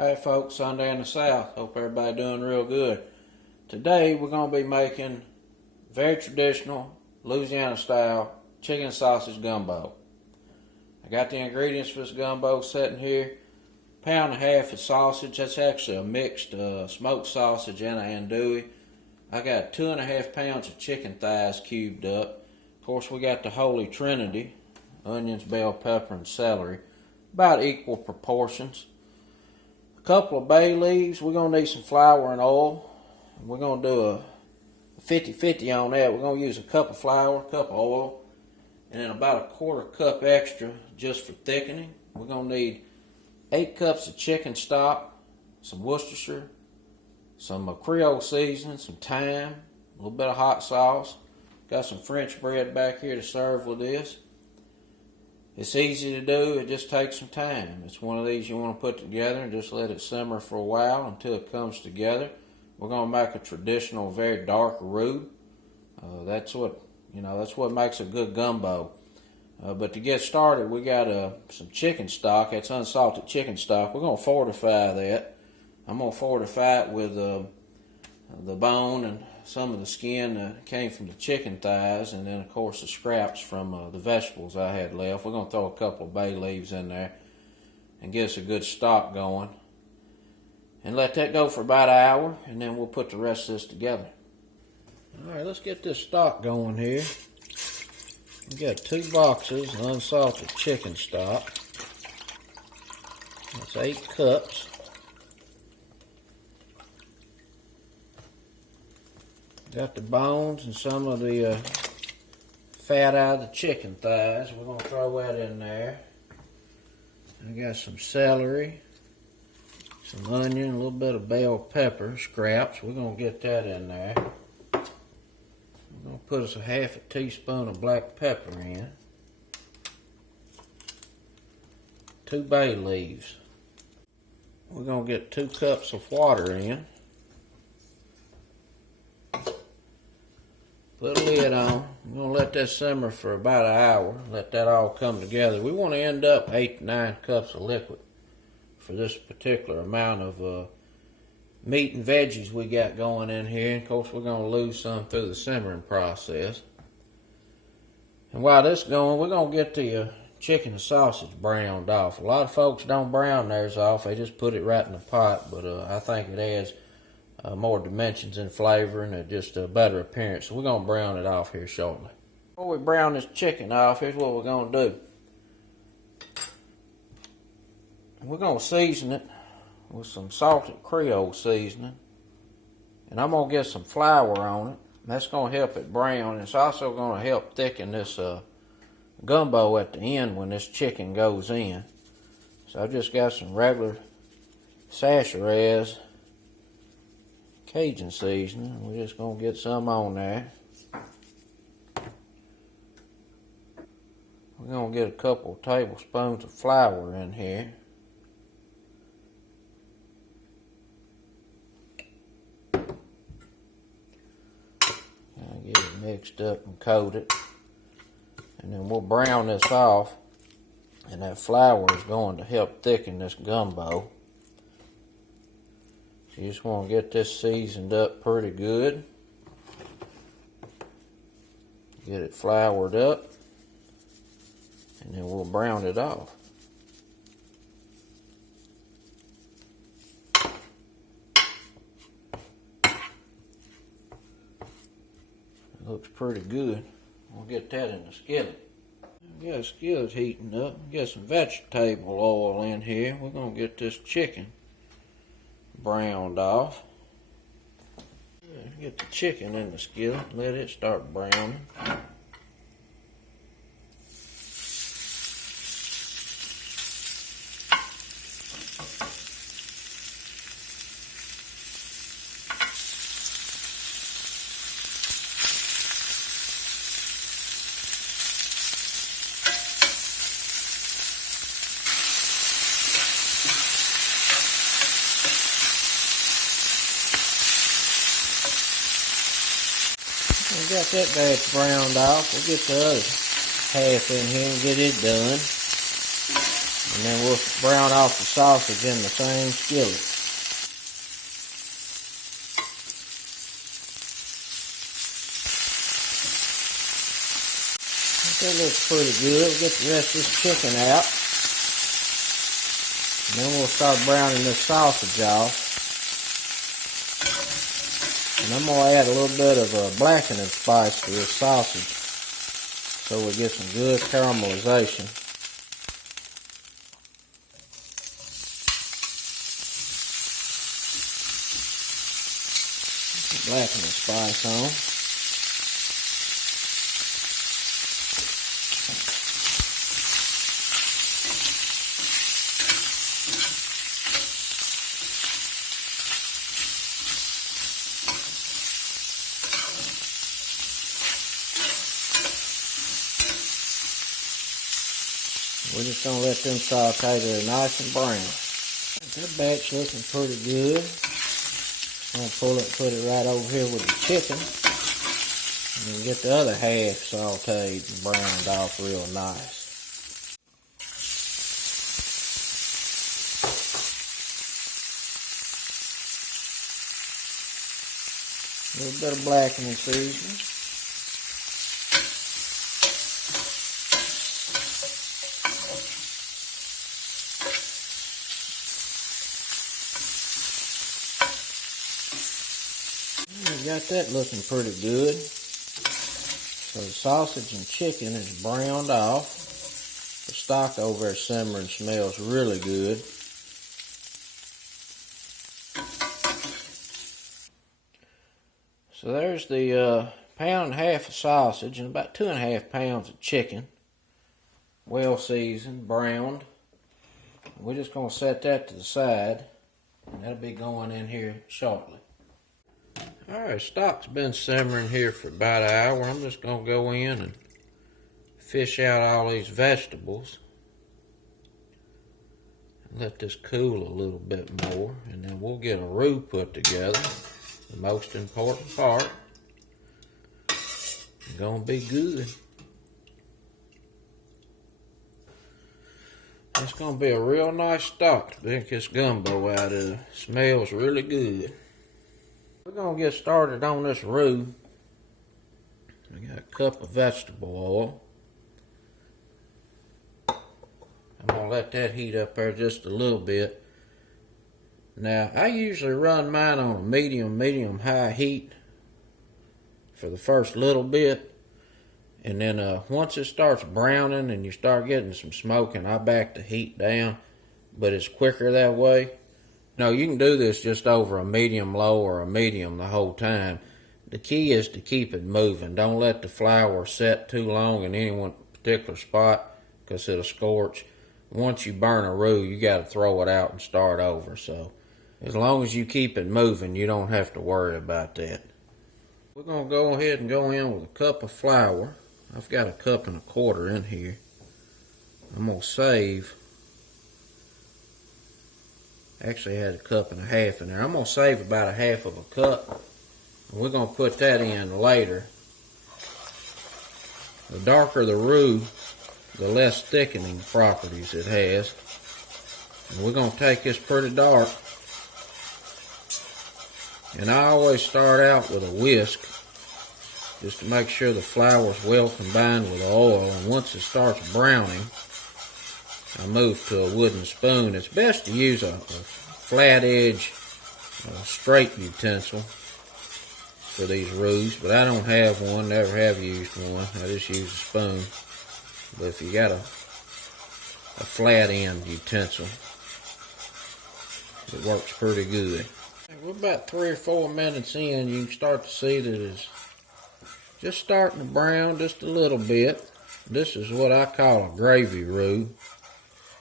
Hey folks, Sunday in the South. Hope everybody doing real good. Today we're going to be making very traditional Louisiana style chicken sausage gumbo. I got the ingredients for this gumbo sitting here. Pound and a half of sausage. That's actually a mixed smoked sausage and an andouille. I got 2.5 pounds of chicken thighs cubed up. Of course, we got the holy trinity: onions, bell pepper, and celery, about equal proportions. A couple of bay leaves. We're going to need some flour and oil. We're going to do a 50-50 on that. We're going to use a cup of flour, a cup of oil, and then about a 1/4 cup extra just for thickening. We're going to need 8 cups of chicken stock, some Worcestershire, some Creole seasoning, some thyme, a little bit of hot sauce. Got some French bread back here to serve with this. It's easy to do, it just takes some time. It's one of these you want to put together and just let it simmer for a while until it comes together. We're going to make a traditional, very dark roux. That's what makes a good gumbo. But to get started, we got some chicken stock. That's unsalted chicken stock. We're going to fortify that. I'm going to fortify it with the bone and some of the skin that came from the chicken thighs, and then of course the scraps from the vegetables I had left. We're going to throw a couple of bay leaves in there and get us a good stock going. And let that go for about an hour, and then we'll put the rest of this together. Alright, let's get this stock going here. We got 2 boxes of unsalted chicken stock. That's 8 cups. Got the bones and some of the fat out of the chicken thighs. We're going to throw that in there. I got some celery, some onion, a little bit of bell pepper scraps. We're going to get that in there. We're going to put us a 1/2 teaspoon of black pepper in. 2 bay leaves. We're going to get 2 cups of water in. Put a lid on. We're going to let that simmer for about an hour. Let that all come together. We want to end up 8 to 9 cups of liquid for this particular amount of meat and veggies we got going in here. And of course, we're going to lose some through the simmering process. And while this is going, we're going to get the chicken and sausage browned off. A lot of folks don't brown theirs off. They just put it right in the pot. But I think it adds more dimensions and flavor, and just a better appearance. So we're going to brown it off here shortly. Before we brown this chicken off, here's what we're going to do. We're going to season it with some salted Creole seasoning, and I'm going to get some flour on it. That's going to help it brown. It's also going to help thicken this gumbo at the end when this chicken goes in. So I've just got some regular sachet Cajun seasoning. We're just going to get some on there. We're going to get a couple of tablespoons of flour in here. Get it mixed up and coated. And then we'll brown this off. And that flour is going to help thicken this gumbo. You just want to get this seasoned up pretty good. Get it floured up. And then we'll brown it off. It looks pretty good. We'll get that in the skillet. We got a skillet heating up. We got some vegetable oil in here. We're going to get this chicken browned off. Get the chicken in the skillet, let it start browning. We got that batch browned off. We'll get the other half in here and get it done. And then we'll brown off the sausage in the same skillet. That looks pretty good. We'll get the rest of this chicken out. And then we'll start browning this sausage off. And I'm going to add a little bit of blackening spice to this sausage so we get some good caramelization. Blackening spice on. We're just going to let them saute there nice and brown. That batch looking pretty good. I'm going to pull it and put it right over here with the chicken. And then get the other half sauteed and browned off real nice. A little bit of blackening seasoning. Got that looking pretty good. So the sausage and chicken is browned off. The stock over there simmering smells really good. So there's the pound and a half of sausage and about 2.5 pounds of chicken. Well seasoned, browned. We're just going to set that to the side. And that'll be going in here shortly. Alright, stock's been simmering here for about an hour. I'm just going to go in and fish out all these vegetables. Let this cool a little bit more. And then we'll get a roux put together. The most important part. It's going to be good. It's going to be a real nice stock to make this gumbo out of. Smells really good. We're going to get started on this roux. I got a cup of vegetable oil. I'm going to let that heat up there just a little bit. Now, I usually run mine on a medium-high heat for the first little bit. And then once it starts browning and you start getting some smoking, I back the heat down. But it's quicker that way. No, you can do this just over a medium-low or a medium the whole time. The key is to keep it moving. Don't let the flour set too long in any one particular spot because it'll scorch. Once you burn a roux, you got to throw it out and start over. So as long as you keep it moving, you don't have to worry about that. We're going to go ahead and go in with a cup of flour. I've got 1.25 cups in here. I'm going to save. Actually, I had 1.5 cups in there. I'm going to save about 1/2 cup. And we're going to put that in later. The darker the roux, the less thickening properties it has. And we're going to take this pretty dark. And I always start out with a whisk just to make sure the flour is well combined with the oil. And once it starts browning, I move to a wooden spoon. It's best to use a flat edge, straight utensil for these roux, but I don't have one, never have used one. I just use a spoon. But if you got a flat end utensil, it works pretty good. We're about 3 or 4 minutes in. You can start to see that it's just starting to brown just a little bit. This is what I call a gravy roux.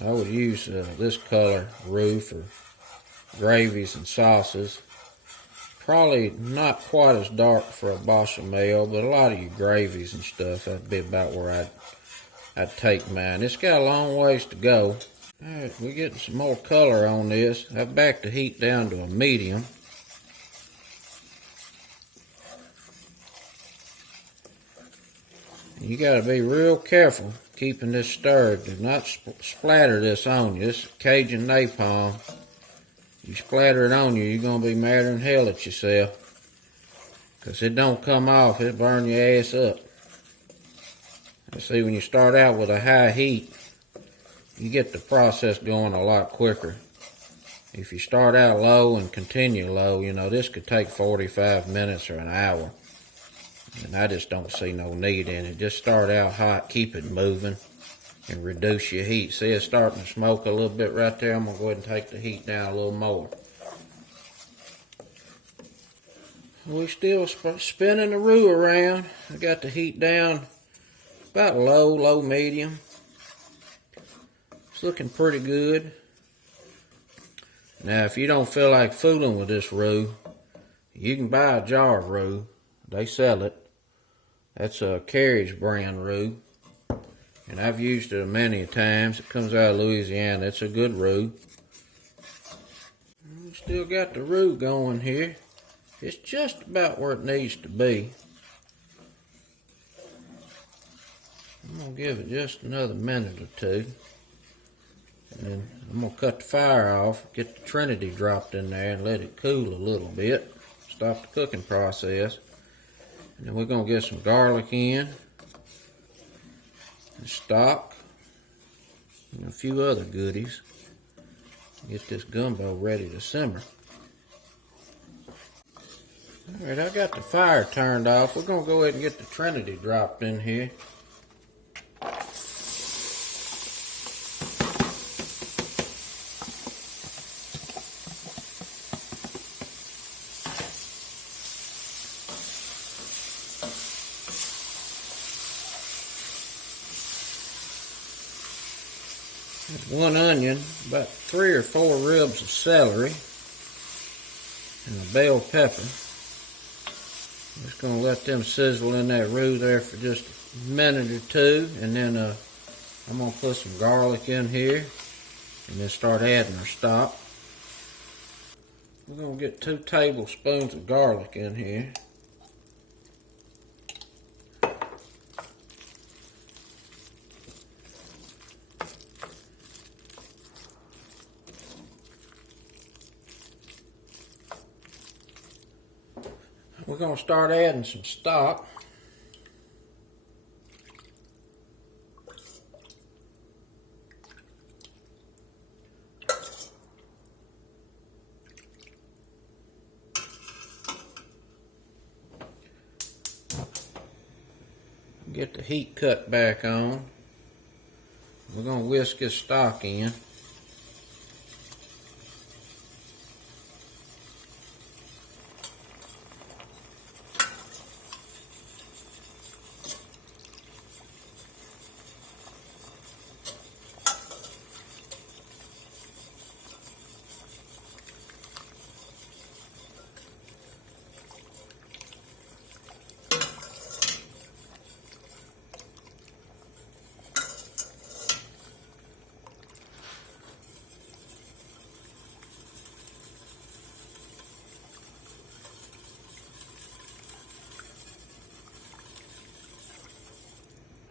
I would use this color roux for gravies and sauces. Probably not quite as dark for a bechamel, but a lot of your gravies and stuff, that'd be about where I'd take mine. It's got a long ways to go. Alright, we're getting some more color on this. I've backed the heat down to a medium. You got to be real careful. keeping this stirred. Do not splatter this on you. This is Cajun napalm. You splatter it on you, you're going to be madder than hell at yourself. Because it don't come off, it'll burn your ass up. You see, when you start out with a high heat, you get the process going a lot quicker. If you start out low and continue low, you know, this could take 45 minutes or an hour. And I just don't see no need in it. Just start out hot, keep it moving, and reduce your heat. See, it's starting to smoke a little bit right there. I'm going to go ahead and take the heat down a little more. We're still spinning the roux around. I got the heat down about low, medium. It's looking pretty good. Now, if you don't feel like fooling with this roux, you can buy a jar of roux. They sell it. That's a Carriage brand roux. And I've used it many times. It comes out of Louisiana. It's a good roux. We still got the roux going here. It's just about where it needs to be. I'm going to give it just another minute or two. And then I'm going to cut the fire off, get the Trinity dropped in there and let it cool a little bit. Stop the cooking process. And then we're going to get some garlic in, and stock, and a few other goodies. Get this gumbo ready to simmer. Alright, I got the fire turned off. We're going to go ahead and get the Trinity dropped in here. One onion, about 3 or 4 ribs of celery, and a bell pepper. I'm just going to let them sizzle in that roux there for just a minute or two, and then I'm going to put some garlic in here, and then start adding our stock. We're going to get 2 tablespoons of garlic in here. We're going to start adding some stock. Get the heat cut back on. We're going to whisk this stock in.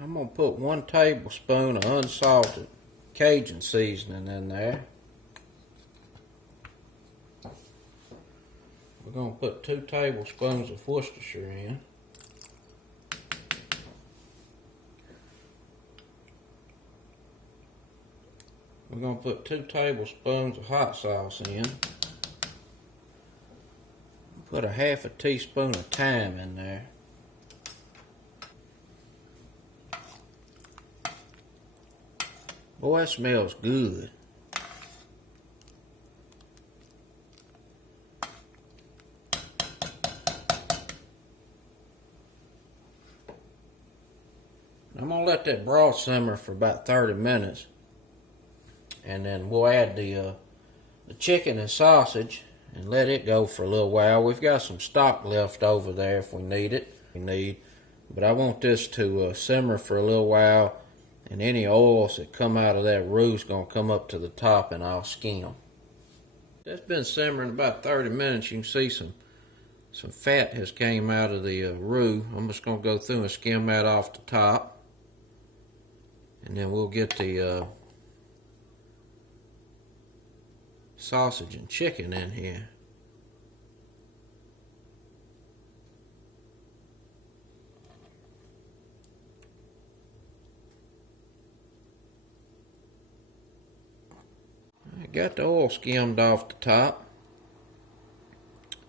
I'm going to put 1 tablespoon of unsalted Cajun seasoning in there. We're going to put 2 tablespoons of Worcestershire in. We're going to put 2 tablespoons of hot sauce in. Put a half a teaspoon of thyme in there. Boy, that smells good. I'm going to let that broth simmer for about 30 minutes. And then we'll add the chicken and sausage and let it go for a little while. We've got some stock left over there if we need it. But I want this to simmer for a little while. And any oils that come out of that roux is going to come up to the top and I'll skim them. That's been simmering about 30 minutes. You can see some fat has came out of the roux. I'm just going to go through and skim that off the top. And then we'll get the sausage and chicken in here. I got the oil skimmed off the top.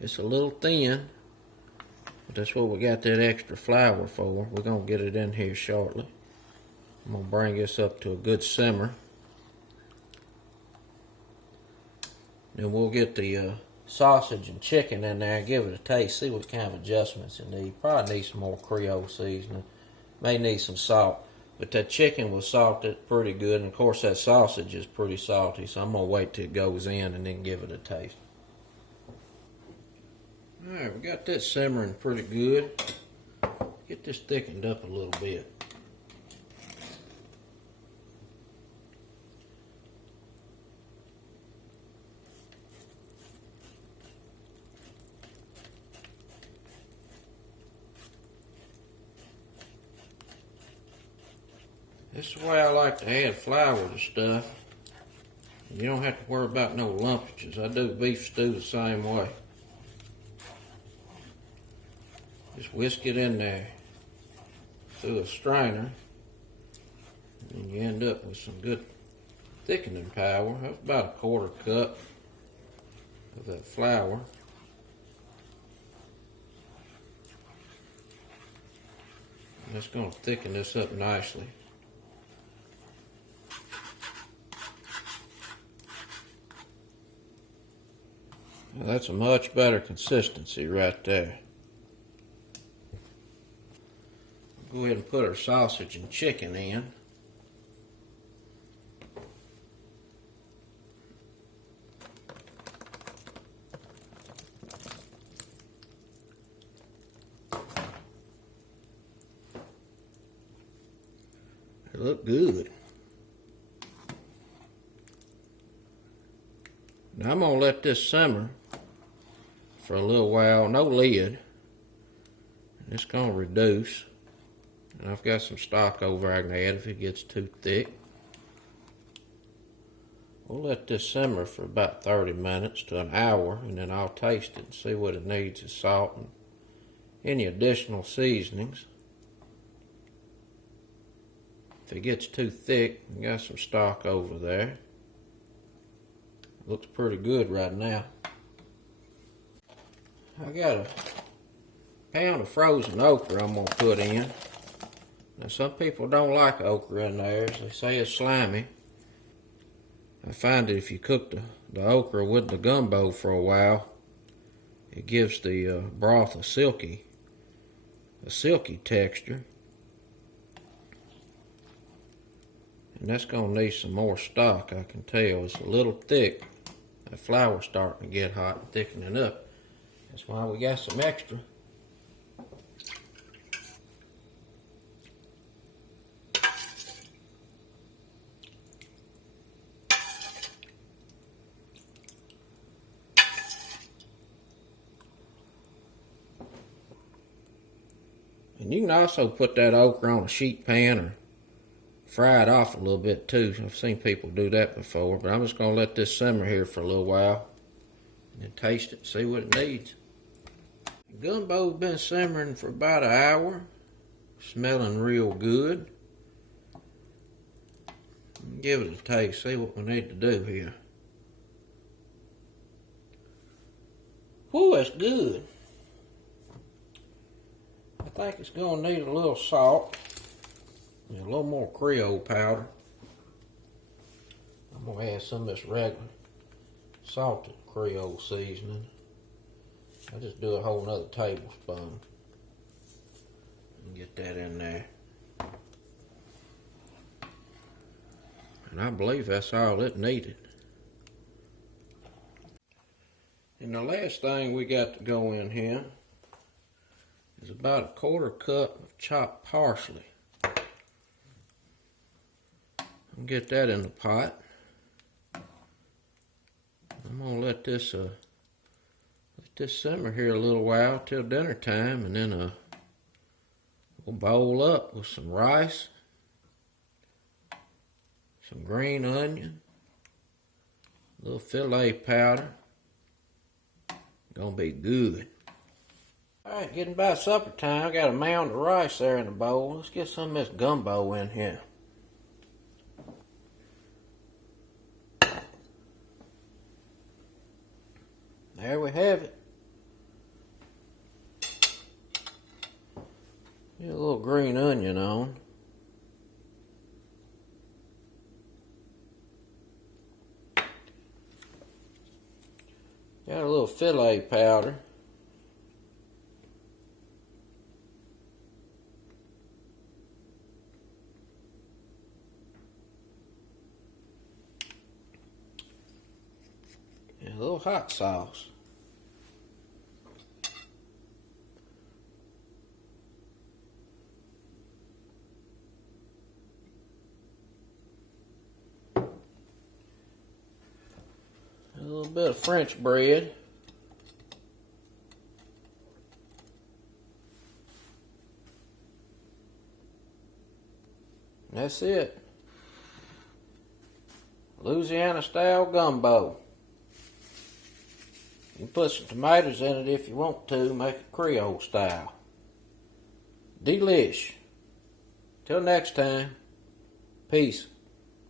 It's a little thin, but that's what we got that extra flour for. We're going to get it in here shortly. I'm going to bring this up to a good simmer. Then we'll get the sausage and chicken in there and give it a taste. See what kind of adjustments it needs. Probably need some more Creole seasoning. May need some salt. But that chicken was salted pretty good. And of course that sausage is pretty salty. So I'm going to wait till it goes in and then give it a taste. Alright, we got that simmering pretty good. Get this thickened up a little bit. This is the way I like to add flour to stuff. You don't have to worry about no lumpages. I do beef stew the same way. Just whisk it in there through a strainer, and you end up with some good thickening power. That's about a 1/4 cup of that flour. And that's going to thicken this up nicely. Now that's a much better consistency right there. Go ahead and put our sausage and chicken in. They look good. Now I'm going to let this simmer for a little while, no lid. It's going to reduce. And I've got some stock over I can add if it gets too thick. We'll let this simmer for about 30 minutes to an hour, and then I'll taste it and see what it needs is salt and any additional seasonings. If it gets too thick, we got some stock over there. Looks pretty good right now. I got a pound of frozen okra I'm going to put in. Now some people don't like okra in theirs. They say it's slimy. I find that if you cook the okra with the gumbo for a while, it gives the broth a silky texture. And that's going to need some more stock, I can tell. It's a little thick. The flour's starting to get hot and thickening up. That's why we got some extra. And you can also put that okra on a sheet pan or fry it off a little bit too. I've seen people do that before, but I'm just going to let this simmer here for a little while and then taste it and see what it needs. The gumbo's been simmering for about an hour, smelling real good. Give it a taste, see what we need to do here. Whew, that's good. I think it's going to need a little salt and a little more Creole powder. I'm going to add some of this regular salted Creole seasoning. I just do a whole nother tablespoon and get that in there. And I believe that's all it needed. And the last thing we got to go in here is about a 1/4 cup of chopped parsley. I'll get that in the pot. I'm gonna let this simmer here a little while till dinner time, and then we'll bowl up with some rice some green onion, a little filet powder. Gonna be good. Alright, getting by supper time. I got a mound of rice there in the bowl. Let's get some of this gumbo in here. There we have it. Get a little green onion on. Got a little filet powder. And a little hot sauce. A little bit of French bread. That's it. Louisiana style gumbo. You can put some tomatoes in it if you want to, make it Creole style. Delish. Till next time. Peace.